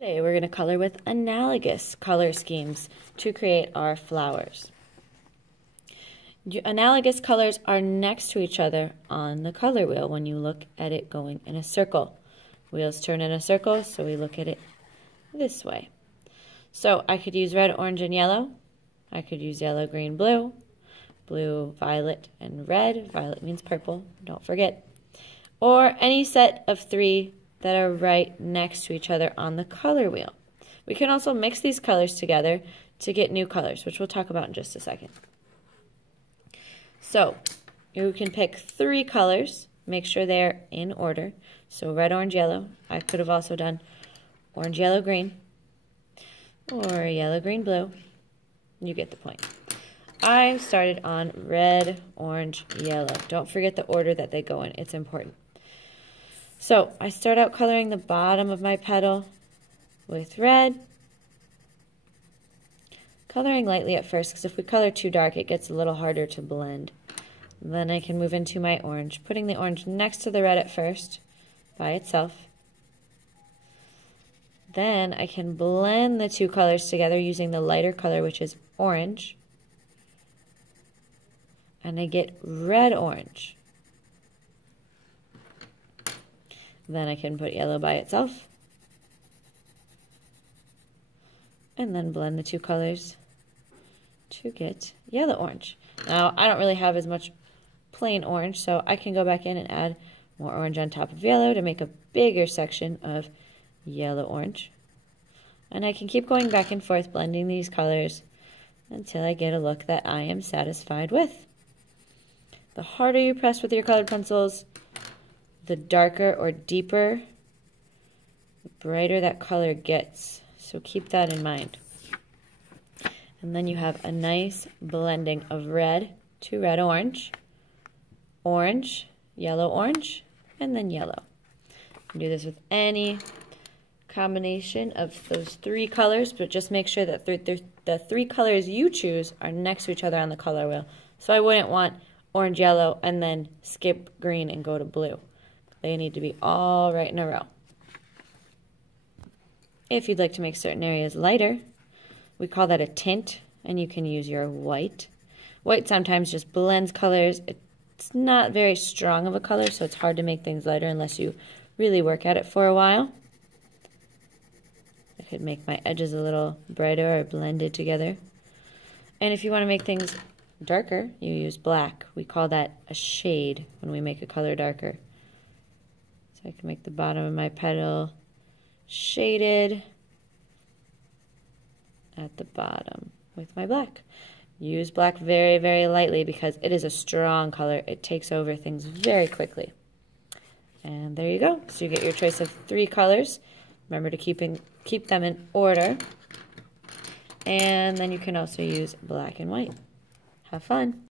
Today we're going to color with analogous color schemes to create our flowers. Analogous colors are next to each other on the color wheel when you look at it going in a circle. Wheels turn in a circle, so we look at it this way. So I could use red, orange, and yellow. I could use yellow, green, blue. Blue, violet, and red. Violet means purple, don't forget. Or any set of three that are right next to each other on the color wheel. We can also mix these colors together to get new colors, which we'll talk about in just a second. So you can pick three colors, make sure they're in order. So red, orange, yellow. I could have also done orange, yellow, green, or yellow, green, blue. You get the point. I started on red, orange, yellow. Don't forget the order that they go in. It's important. So I start out coloring the bottom of my petal with red. Coloring lightly at first, because if we color too dark, it gets a little harder to blend. Then I can move into my orange, putting the orange next to the red at first by itself. Then I can blend the two colors together using the lighter color, which is orange. And I get red-orange. Then I can put yellow by itself. And then blend the two colors to get yellow-orange. Now, I don't really have as much plain orange, so I can go back in and add more orange on top of yellow to make a bigger section of yellow-orange. And I can keep going back and forth blending these colors until I get a look that I am satisfied with. The harder you press with your colored pencils, the darker or deeper, the brighter that color gets. So keep that in mind. And then you have a nice blending of red to red-orange, orange, yellow-orange, and then yellow. You can do this with any combination of those three colors, but just make sure that the three colors you choose are next to each other on the color wheel. So I wouldn't want orange, yellow, and then skip green and go to blue. They need to be all right in a row. If you'd like to make certain areas lighter, we call that a tint, and you can use your white. White sometimes just blends colors. It's not very strong of a color, so it's hard to make things lighter unless you really work at it for a while. I could make my edges a little brighter or blended together. And if you want to make things darker, you use black. We call that a shade when we make a color darker. So I can make the bottom of my petal shaded at the bottom with my black. Use black very, very lightly because it is a strong color. It takes over things very quickly. And there you go. So you get your choice of three colors. Remember to keep them in order. And then you can also use black and white. Have fun.